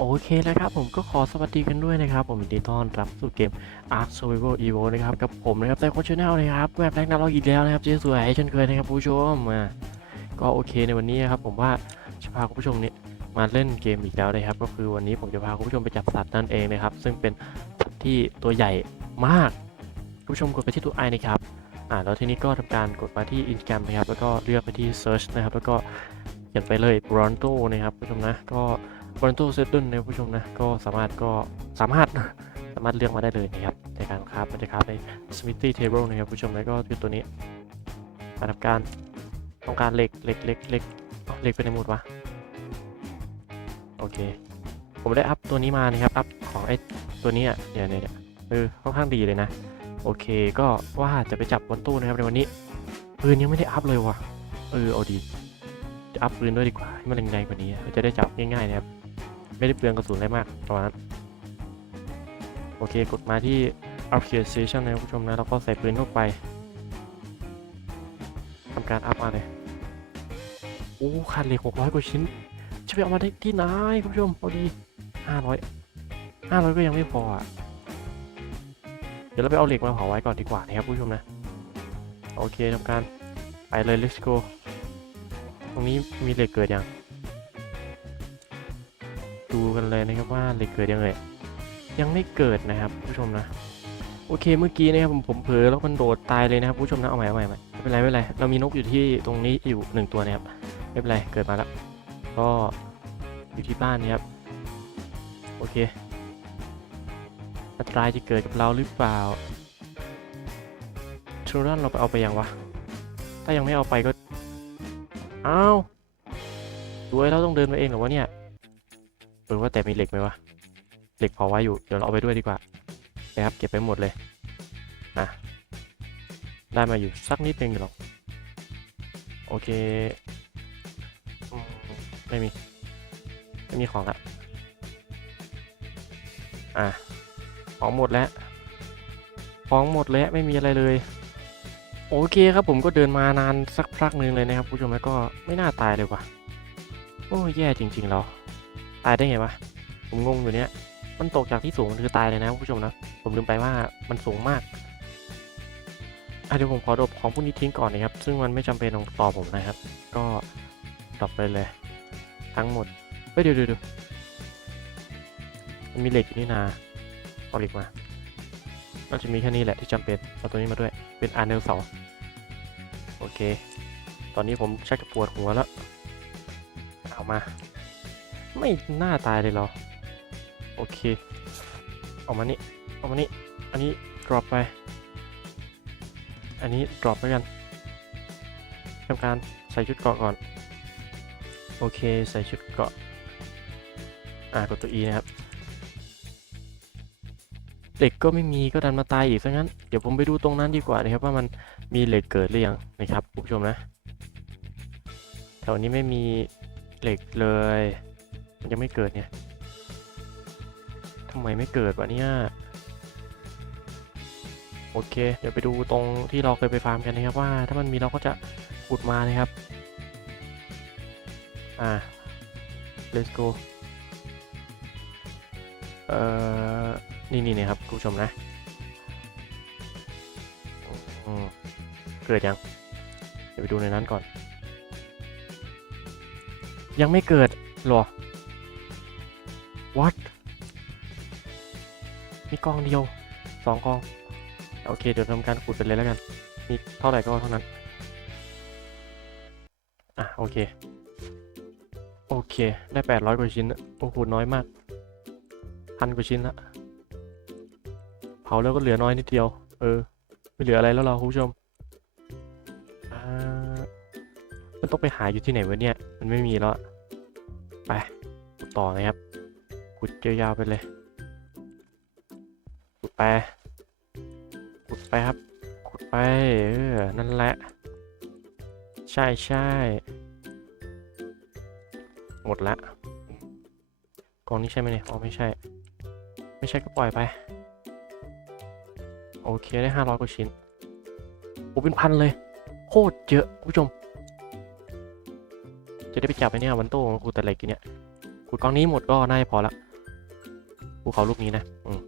โอเคแล้วครับผมก็ขอสวัสดีกันด้วยนะครับ ผมยินดีต้อนรับสู่เกม Ark Survival Evo นะครับกับผมนะครับแต่โคชแนลนะครับแบบแรกนักเราอีกแล้วนะครับเจ๊สวยเช่นเคยนะครับผู้ชมอ่าก็โอเคในวันนี้นะครับผมว่าจะพาคุณผู้ชมเนี่ยมาเล่นเกมอีกแล้วนะครับ ก็คือวันนี้ผมจะพาคุณผู้ชมไปจับสัตว์นั่นเองนะครับ ซึ่งเป็นสัตว์ที่ตัวใหญ่มากคุณผู้ชมกดไปที่ตัวไอนะครับอ่าแล้วทีนี้ก็ทำการกดมาที่ Instagram นะครับแล้วก็เลือกไปที่ Search นะครับแล้วก็เขียนไปเลย Bronto นะครับคุณผู้ชมนะก็ บรอนโตเซตเดิลนะผู้ชมนะก็สามารถก็สามารถสามารถเลือกมาได้เลยนะครับในการคราฟมันจะคราฟใน Smithy Table นะครับผู้ชมแล้วก็คือตัวนี้มาทำการต้องการเหล็กเหล็กเหล็กเหล็กเหล็กไปในหมดวะโอเค ผมได้อัพตัวนี้มานะครับอัพของไอ้ตัวนี้อะเนี่ยเนี่ยเนี่ยเออค่อนข้างดีเลยนะ โอเคก็ว่าจะไปจับบนตู้นะครับในวันนี้ปืนยังไม่ได้อัพเลยว่ะเออเอาดีจะอัพปืนด้วยดีกว่าให้มันแรงๆกว่านี้จะได้จับง่ายๆนะครับ ไม่ได้เปลืองกระสุนอะไรมากประมาณนั้นโอเค กดมาที่ up gear station นะครับผู้ชมนะ แล้วก็ใส่ปืนเข้าไปทำการอัพมาเลย โอ้ขาดเหล็ก600 กว่าชิ้น จะไปเอามาได้ที่ไหนคุณผู้ชมเอาดี 500 500 ก็ยังไม่พออะ เดี๋ยวเราไปเอาเหล็กมาเผาไว้ก่อนดีกว่านะครับผู้ชมนะ โอเคทำการไปเลย let's go ตรงนี้มีเหล็กเกิดยัง ดูกันเลยนะครับว่าเหล็กเกิดยังไงยังไม่เกิดนะครับผู้ชมนะ โอเคเมื่อกี้นะครับผมผมเผลอแล้วมันโดดตายเลยนะครับผู้ชมนะเอาใหม่เอาใหม่ใหม่ไม่เป็นไรไม่เป็นไรเรามีนกอยู่ที่ตรงนี้อยู่หนึ่งตัวนะครับไม่เป็นไรเกิดมาแล้วก็อยู่ที่บ้านนะครับโอเคอันตรายจะเกิดกับเราหรือเปล่าทรูรันเราไปเอาไปยังวะถ้ายังไม่เอาไปก็อ้าวด้วยเราต้องเดินไปเองเหรอวะเนี่ย เออว่าแต่มีเหล็กไหมวะ เหล็กพอไว้อยู่ เดี๋ยวเราเอาไปด้วยดีกว่า นะครับ เก็บไปหมดเลย นะ ได้มาอยู่สักนิดนึงหรอกโอเค ไม่มี ไม่มีของละ อะ ของหมดแล้ว ของหมดแล้วไม่มีอะไรเลย โอเคครับผมก็เดินมานานสักพักหนึ่งเลยนะครับ ผู้ชมแล้วก็ไม่น่าตายเลยว่ะ โอ้แย่จริง ๆ เรา ตายได้ไงวะ ผมงงอยู่เนี้ย มันตกจากที่สูงมันคือตายเลยนะคุณผู้ชมนะ ผมลืมไปว่ามันสูงมากอะเดี๋ยวผมขอดรอปของพวกนี้ทิ้งก่อนนะครับ ซึ่งมันไม่จำเป็นต้องต่อผมนะครับ ก็ดรอปไปเลย ทั้งหมดเฮ้ยเดี๋ยวเดี๋ยวเดี๋ยวมันมีเหล็กอยู่นี่นาเอาเหล็กมาน่าจะมีแค่นี้แหละที่จำเป็นเอาตัวนี้มาด้วย เป็นอาร์เนลเสาโอเค ตอนนี้ผมชักจะปวดหัวแล้ว เอามา ไม่น่าตายเลยเหรอ โอเคเอามานี่เอามานี่อันนี้ drop ไป อันนี้ drop ไปกันทำการใส่ชุดเกาะก่อน โอเค ใส่ชุดเกาะ อ่ากดตัว E นะครับ เหล็กก็ไม่มีก็ดันมาตายอีกซะงั้น เดี๋ยวผมไปดูตรงนั้นดีกว่านะครับว่ามันมีเหล็กเกิดหรือยังนะครับคุณผู้ชมนะ แถวนี้ไม่มีเหล็กเลย มันยังไม่เกิดเนี่ยทำไมไม่เกิดวะเนี่ย โอเค เดี๋ยวไปดูตรงที่เราเคยไปฟาร์มกันนะครับว่าถ้ามันมีเราก็จะขุดมานะครับ อ่า let's go เอ่อ นี่นี่นะครับคุณผู้ชมนะเกิดยัง เดี๋ยวไปดูในนั้นก่อน ยังไม่เกิดหรอ what มีกองเดียวสองกอง โอเค เดี๋ยวทำการขุดไปเลยแล้วกัน มีเท่าไหร่ก็เท่านั้น อะ โอเค โอเค ได้แปดร้อยกว่าชิ้นโอ้โหน้อยมาก พันกว่าชิ้นละ เผาแล้วก็เหลือน้อยนิดเดียว เออ ไม่เหลืออะไรแล้วเราคุณผู้ชมอ่ามันต้องไปหาอยู่ที่ไหนวะเนี่ย มันไม่มีแล้ว ไปขุดต่อนะครับ ขุดยาวๆไปเลย ขุดไป ขุดไปครับ ขุดไป เออ นั่นแหละ ใช่ใช่หมดละกองนี้ใช่ไหมเนี่ย อ๋อ ไม่ใช่ ไม่ใช่ก็ปล่อยไป โอเค ได้ห้าร้อยกว่าชิ้นโอ้เป็นพันเลย โคตรเยอะคุณผู้ชม จะได้ไปจับไปเนี่ยวันโต้ของกูแต่เหล็กอยู่เนี่ยขุดกองนี้หมดก็น่าจะพอละ ภูเขาลูกนี้นะอืม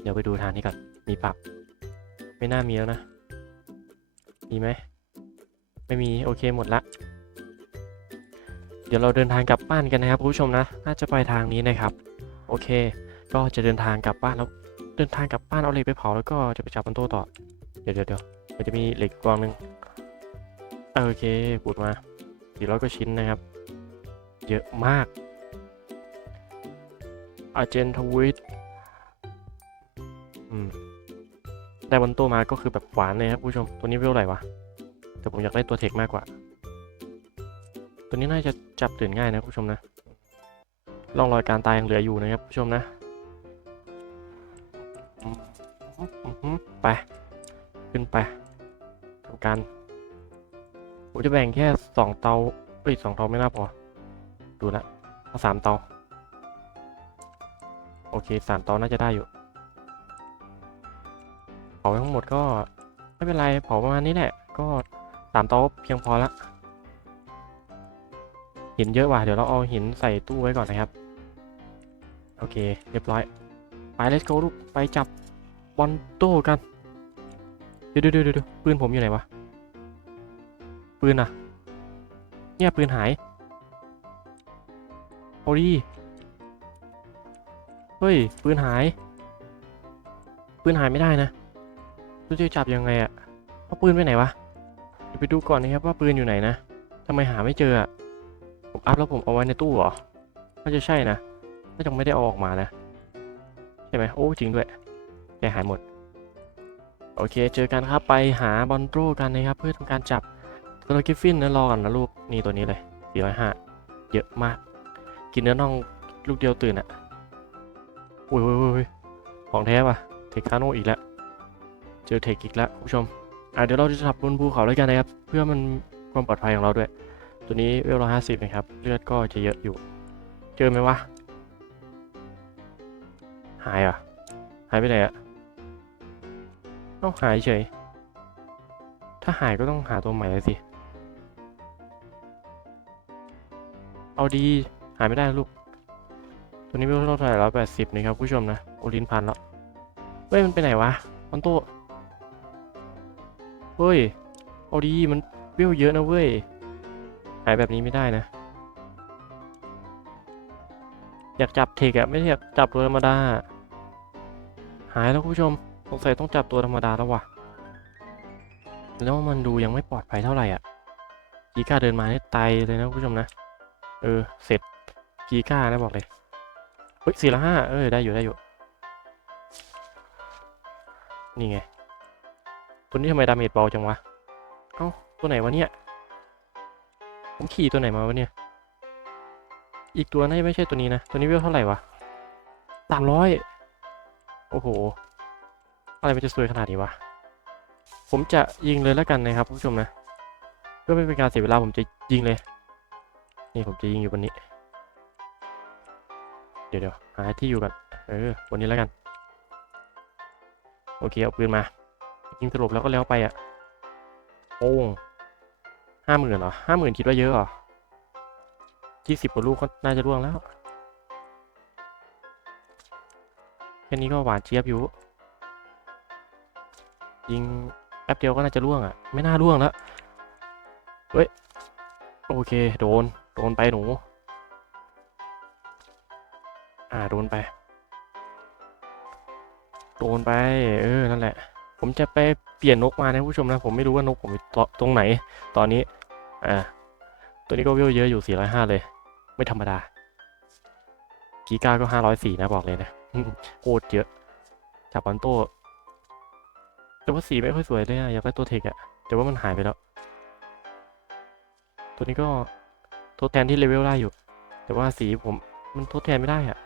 เดี๋ยวไปดูทางนี้ก่อน มีปรับ ไม่น่ามีแล้วนะ มีไหม ไม่มี โอเคหมดละ เดี๋ยวเราเดินทางกลับบ้านกันนะครับผู้ชมนะ น่าจะไปทางนี้นะครับ โอเค ก็จะเดินทางกลับบ้านแล้ว เดินทางกลับบ้านเอาเหล็กไปเผาแล้วก็จะไปจับมันโตต่อ เดี๋ยวเดี๋ยวเดี๋ยวมันจะมีเหล็กกองหนึ่งอโอเคปูดมาสี่ร้อยกว่าชิ้นนะครับ เยอะมาก อาเจนทวิตได้บนโตมาก็คือแบบหวานเลยครับผู้ชม ตัวนี้เวลอะไรวะ แต่ผมอยากได้ตัวเทคมากกว่า ตัวนี้น่าจะจับตื่นง่ายนะผู้ชมนะร่องรอยการตายยังเหลืออยู่นะครับผู้ชมนะ ไป ขึ้นไปทำการผมจะแบ่งแค่สองเตาเอ้ยสองเตาไม่น่าพอ ดูละเอาสามเตา โอเคสามตาน่าจะได้อยู่เผาไปทั้งหมดก็ไม่เป็นไรเผาประมาณนี้แหละ ก็สามต๊ะเพียงพอละหินเยอะว่ะเดี๋ยวเราเอาหินใส่ตู้ไว้ก่อนนะครับ โอเค เรียบร้อย ไป let's go ลูกไปจับบอลโต้กันเดี๋ยวเดี๋ยวเดี๋ยวเดี๋ยวปืนผมอยู่ไหนวะปืนอะเนี่ยปืนหายเอาดี ฮ้ย ปืนหาย ปืนหายไม่ได้นะเราจะจับยังไงอะเอาปืนไปไหนวะเดี๋ยวไปดูก่อนนะครับว่าปืนอยู่ไหนนะทำไมหาไม่เจออะผมอัพแล้วผมเอาไว้ในตู้เหรอน่าจะใช่นะน่าจะไม่ได้เอาออกมานะใช่ไหมโอ้จริงด้วยแกหายหมด โอเค เจอกันครับไปหาบอลโตรกันนะครับ เพื่อทำการจับตัวกิฟฟินนะรอก่อนนะลูกนี่ตัวนี้เลย405เยอะมาก กินเนื้อน่องลูกเดียวตื่นอะ อ้ยโอ้ยโอ้ยของแท้ว่ะ เทคคาโนอีกแล้ว เจอเทคอีกแล้วคุณผู้ชม อะเดี๋ยวเราจะขับบนภูเขาด้วยกันนะครับ เพื่อมันความปลอดภัยของเราด้วย ตัวนี้เวลร้อยห้าสิบนะครับ เลือดก็จะเยอะอยู่ เจอไหมวะ หายอะ หายไปไหนอะต้องหายเฉย ถ้าหายก็ต้องหาตัวใหม่แล้วสิ เอาดี หายไม่ได้ลูก ตัวนี้เวลเท่าไหร่แล้วแปดสิบนะครับผู้ชมนะ โอลินพันแล้ว เฮ้ย มันไปไหนวะมันโตเฮ้ย เอาดี มันเวเยอะนะเว้ย หายแบบนี้ไม่ได้นะ อยากจับเทคอะไม่อยากจับตัวธรรมดา หายแล้วผู้ชม สงสัยต้องจับตัวธรรมดาแล้ววะแล้วมันดูยังไม่ปลอดภัยเท่าไหร่อะ กีก้าเดินมานี่ตายเลยนะผู้ชมนะ เออ เสร็จ กีก้านะบอกเลย เฮ้ยสี่ละห้าเออได้อยู่ได้อยู่ นี่ไง ตัวนี้ทำไมดาเมจเบาจังวะ เอ้า ตัวไหนวะเนี่ย ผมขี่ตัวไหนมาวะเนี่ย อีกตัวน่าจะไม่ใช่ตัวนี้นะ ตัวนี้เวลเท่าไหร่วะสามร้อยโอ้โห อะไรมันจะสวยขนาดนี้วะ ผมจะยิงเลยแล้วกันนะครับผู้ชมนะ เพื่อไม่เป็นการเสียเวลาผมจะยิงเลย นี่ผมจะยิงอยู่บนนี้ ดี๋ยวเดี๋ยวหาที่อยู่กันเออบนนี้แล้วกัน โอเคเอาปืนมายิงสลบแล้วก็แล้วไปอะโอ้งห้าหมื่นเหรอห้าหมื่นคิดว่าเยอะเหรอยี่สิบกว่าลูกก็น่าจะร่วงแล้วแค่นี้ก็หวานเจี๊ยบอยู่ ยิงแป๊บเดียวก็น่าจะร่วงอะ ไม่น่าร่วงแล้วเฮ้ย โอเค โดน โดนไปหนู อ่าโดนไป โดนไป เออ นั่นแหละ ผมจะไปเปลี่ยนนกมานะผู้ชมนะ ผมไม่รู้ว่านกผมอยู่ตรงไหน ตอนนี้ อ่า ตัวนี้ก็เวลเยอะอยู่ 405 เลย ไม่ธรรมดากีก้าก็ 504 นะบอกเลยนะ โคตรเยอะ จากวันโตแต่ว่าสีไม่ค่อยสวยเลยอะอยากได้ตัวเทคอะแต่ว่ามันหายไปแล้ว ตัวนี้ก็ทดแทนที่เลเวลได้อยู่ แต่ว่าสีผมมันทดแทนไม่ได้อะ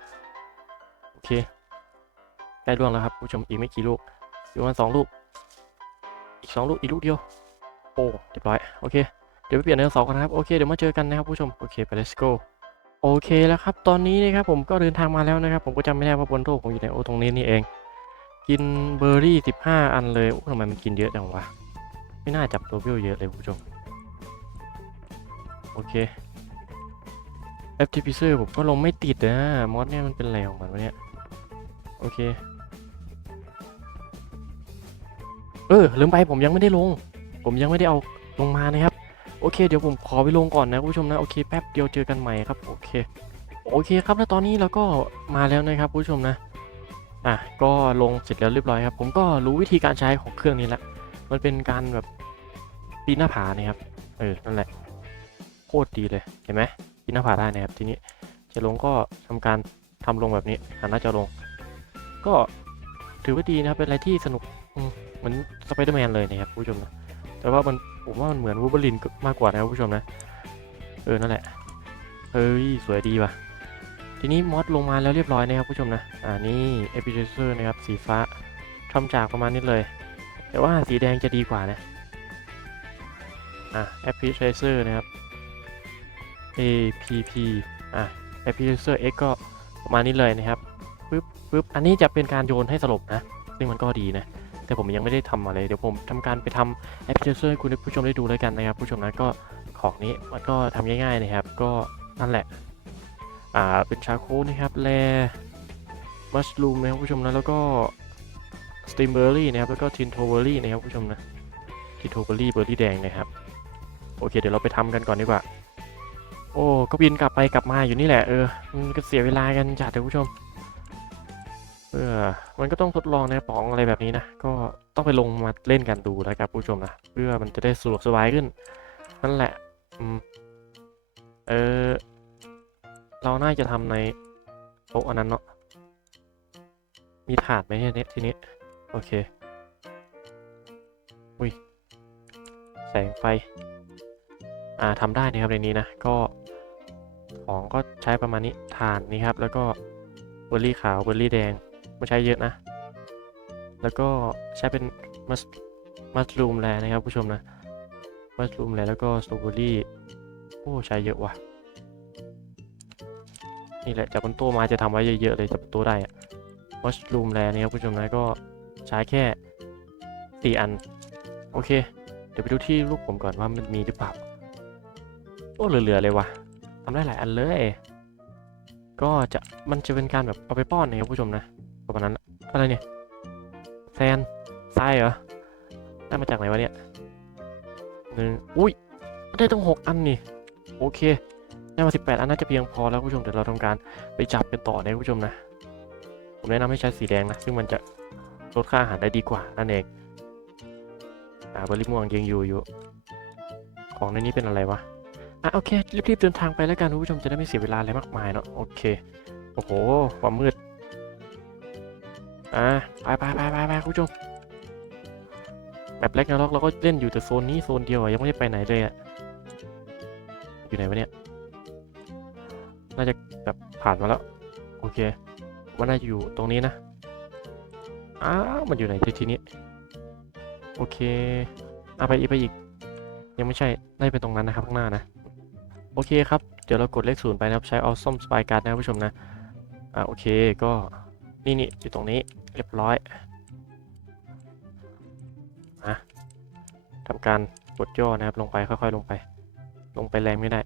อเคได้ร่วงแล้วครับผู้ชมอีกไม่กี่ลูกอยู่ประมาณสองลูก อีกสองลูกอีกลูกเดียว โอ้เรียบร้อยโอเคเดี๋ยวไปเปลี่ยนเนื้อสองกันนะครับโอเคเดี๋ยวมาเจอกันนะครับผู้ชมโอเคไป let's go โอเคแล้วครับตอนนี้นะครับผมก็เดินทางมาแล้วนะครับ ผมก็จำไม่ได้ว่าบนโลกผมอยู่ไหนโอ้ตรงนี้นี่เอง กินเบอร์รี่ 15 อันเลยโอ้ทำไมมันกินเยอะจังวะไม่น่าจับตัววิวเยอะเลยผู้ชมโอเค FTP ผมก็ลงไม่ติดนะมอสเนี่ยมันเป็นอะไรของมันวะเนี่ย โอเค เออลืมไปผมยังไม่ได้ลง ผมยังไม่ได้เอาลงมานะครับ โอเค เดี๋ยวผมขอไปลงก่อนนะคุณผู้ชมนะ โอเคแป๊บเดียวเจอกันใหม่ครับ โอเค โอเคครับ แล้วตอนนี้เราก็มาแล้วนะครับคุณผู้ชมนะ อะ ก็ลงเสร็จแล้วเรียบร้อยครับ ผมก็รู้วิธีการใช้ของเครื่องนี้แล้วมันเป็นการแบบปีนหน้าผานะครับ เออ นั่นแหละ โคตรดีเลย เห็นไหมปีนหน้าผาได้นะครับ ทีนี้จะลงก็ทำการทำลงแบบนี้หันหน้าจะลง ก็ถือว่าดีนะครับเป็นอะไรที่สนุกเหมือนสไปเดอร์แมนเลยนะครับผู้ชมนะแต่ว่ามันผมว่ามันเหมือนวูบลินมากกว่านะครับผู้ชมนะ เออนั่นแหละเฮ้ยสวยดีว่ะทีนี้มอสลงมาแล้วเรียบร้อยนะครับผู้ชมนะอ่านี่เอพิเซอร์นะครับสีฟ้าทำจากประมาณนี้เลย แต่ว่าสีแดงจะดีกว่านะอะ a p p l i z e r นะครับ APP อะ a p p l i z e r X ก็ประมาณนี้เลยนะครับ ปึ๊บอันนี้จะเป็นการโยนให้สลบนะ ซึ่งมันก็ดีนะ แต่ผมยังไม่ได้ทำอะไรเดี๋ยวผมทำการไปทำ a p p l i z e r ให้คุณผู้ชมได้ดูแล้วกันนะครับ ผู้ชมนะก็ของนี้มันก็ทำง่ายๆนะครับ ก็นั่นแหละอ่าเป็นชาโคนะครับแลมัชลูมนะครับผู้ชมนะแล้วก็สต a มเบอร์รี่นะครับแล้วก็ทินโทเบอร์รี่นะครับผู้ชมนะทินโทเบอร์รี่เบอร์รี่แดงนะครับโอเคเดี๋ยวเราไปทำกันก่อนดีกว่า โอ้ก็บินกลับไปกลับมาอยู่นี่แหละเออมันก็เสียเวลากันจัดเลยผู้ชม เออมันก็ต้องทดลองในป๋องอะไรแบบนี้นะ ก็ต้องไปลงมาเล่นกันดูแล้วครับผู้ชมนะ เพื่อมันจะได้สะดวกสบายขึ้น นั่นแหละ อืม เออ เราน่าจะทำในโต๊ะอันนั้นเนาะ มีถาดไหมเนี่ยทีนี้ โอเค อุ้ย แสงไฟ อ่าทำได้นะครับในนี้นะ ก็ของก็ใช้ประมาณนี้ ถ่านนี่ครับ แล้วก็เบอร์รี่ขาว เบอร์รี่แดง ไม่ใช้เยอะนะ แล้วก็ใช้เป็นมัสมัสลูมแลนะครับผู้ชมนะ มัสลูมแลแล้วก็สตรอเบอรี่ โอ้ใช้เยอะว่ะ นี่แหละจากบนโต๊ะมาจะทำไว้เยอะๆเลยจากบนโต๊ะได้อะมัสลูมแลนะครับผู้ชมนะก็ใช้แค่สี่อัน โอเค เดี๋ยวไปดูที่รูปผมก่อนว่ามันมีหรือเปล่า โอ้เหลือๆเลยว่ะทำได้หลายอันเลย ก็จะมันจะเป็นการแบบเอาไปป้อนนะครับผู้ชมนะ ประมาณนั้นอะไรเนี่ยแซนทรายเหรอได้มาจากไหนวะเนี่ยหนึ่งอุ้ยได้ตั้งหกอันนี่โอเคได้มาสิบแปดอันน่าจะเพียงพอแล้วผู้ชมเดี๋ยวเราทำการไปจับกันต่อนะผู้ชมนะ ผมแนะนำให้ใช้สีแดงนะ ซึ่งมันจะลดค่าอาหารได้ดีกว่านั่นเองอ่าบร์รี่ม่วงยังอยู่อยู่ ของในนี้เป็นอะไรวะอะโอเครีบๆเดินทางไปแล้วกันคุณผู้ชมจะได้ไม่เสียเวลาอะไรมากมายเนาะโอเคโอ้โหความมืด อะไปไปไปไปไปคุณผู้ชมแบบแรกนะล็อกเราก็เล่นอยู่แต่โซนนี้โซนเดียวอะยังไม่ได้ไปไหนเลยอะอยู่ไหนวะเนี่ย น่าจะแบบผ่านมาแล้ว โอเค ว่าน่าจะอยู่ตรงนี้นะ อ้าว มันอยู่ไหนทีนี้ โอเคเอะไปอีกไปอีก ยังไม่ใช่น่าจะเป็นตรงนั้นนะครับข้างหน้านะ โอเคครับ เดี๋ยวเรากดเลขศูนย์ไปนะครับ ใช้ Awesome Spy Card นะครับผู้ชมนะ อ่า โอเค ก็ นี่นี่อยู่ตรงนี้ เรียบร้อยอะทำการกดย่อนะครับลงไปค่อยๆ ลงไป ลงไปแรงไม่ได้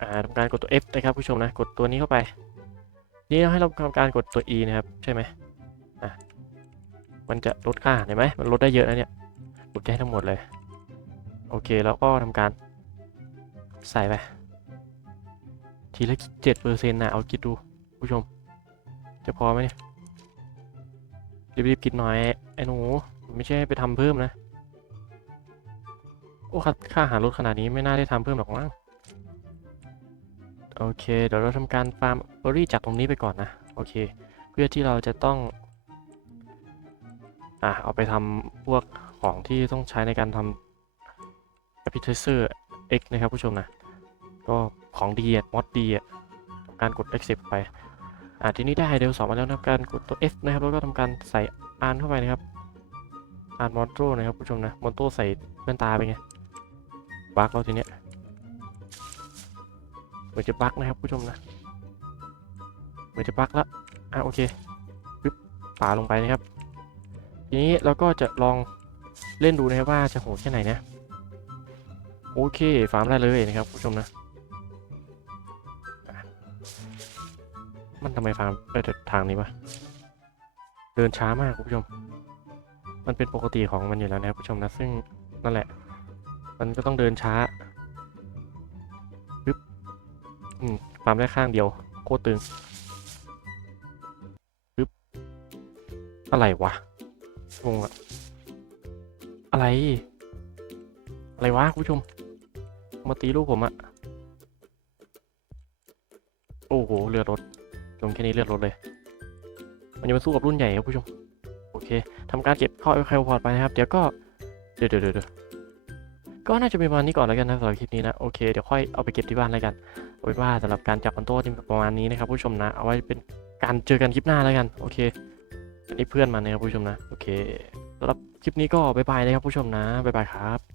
อ่าทำการกดตัว F นะครับผู้ชมนะกดตัวนี้เข้าไป นี่ให้เราทำการกดตัว E นะครับใช่ไหมอะมันจะลดค่าเห็นไหมมันลดได้เยอะนะเนี่ยลดได้ทั้งหมดเลยโอเคแล้วก็ทำการใส่ไปทีละเจ็ดเปอร์เซ็นต์นะเอาคิดดูผู้ชม จะพอไหมเนี่ย รีบๆคิดหน่อยไอ้หนูไม่ใช่ไปทำเพิ่มนะ โอ้ค่าค่าอาหารลดขนาดนี้ไม่น่าได้ทำเพิ่มหรอกมั้งโอเค เดี๋ยวเราทำการฟาร์มเบอรี่จากตรงนี้ไปก่อนนะโอเค เพื่อที่เราจะต้องอะเอาไปทำพวกของที่ต้องใช้ในการทำ appetizer X นะครับผู้ชมนะก็ของดีอะมอดดีอะการกด accept ไป อ่าทีนี้ได้เดลสองมาแล้วนะครับการกดตัว F นะครับแล้วก็ทำการใส่อานเข้าไปนะครับอ่านมอนโตนะครับผู้ชมนะมอนโตใส่แว่นตาไปไงบั๊กแล้วทีเนี้ยเหมือนจะบั๊กนะครับผู้ชมนะเหมือนจะบั๊กล้วอะโอเคปึ๊บป่าลงไปนะครับ ทีนี้เราก็จะลองเล่นดูนะครับว่าจะโหดแค่ไหนนะโอเคฟาร์มได้เลยนะครับผู้ชมนะ มันทำไมฟาร์มไปทางนี้วะเดินช้ามากคุณผู้ชม มันเป็นปกติของมันอยู่แล้วนะครับคุณผู้ชมนะซึ่งนั่นแหละ มันก็ต้องเดินช้าปึ๊บอืมฟาร์มได้ข้างเดียวโคตรตึงปึ๊บอะไรวะงงอะอะไร อะไรวะคุณผู้ชม มาตีลูกผมอะโอ้โหเลือรถ ลงแค่นี้เลือดรถเลย มันจะมาสู้กับรุ่นใหญ่ครับผู้ชม โอเคทำการเก็บเข้าเอลไคพอร์ตไปนะครับ เดี๋ยวก็เดี๋ยวเดี๋ยวเดี๋ยวก็น่าจะเป็นประมาณนี้ก่อนแล้วกันนะสำหรับคลิปนี้นะ โอเคเดี๋ยวค่อยเอาไปเก็บที่บ้านแล้วกันเอาเป็นว่าสำหรับการจับคอนโต้ที่ประมาณนี้นะครับผู้ชมนะเอาไว้เป็นการเจอกันคลิปหน้าแล้วกันโอเคอันนี้เพื่อนมานะครับผู้ชมนะโอเคสำหรับคลิปนี้ก็บายบายนะครับผู้ชมนะบายบายครับ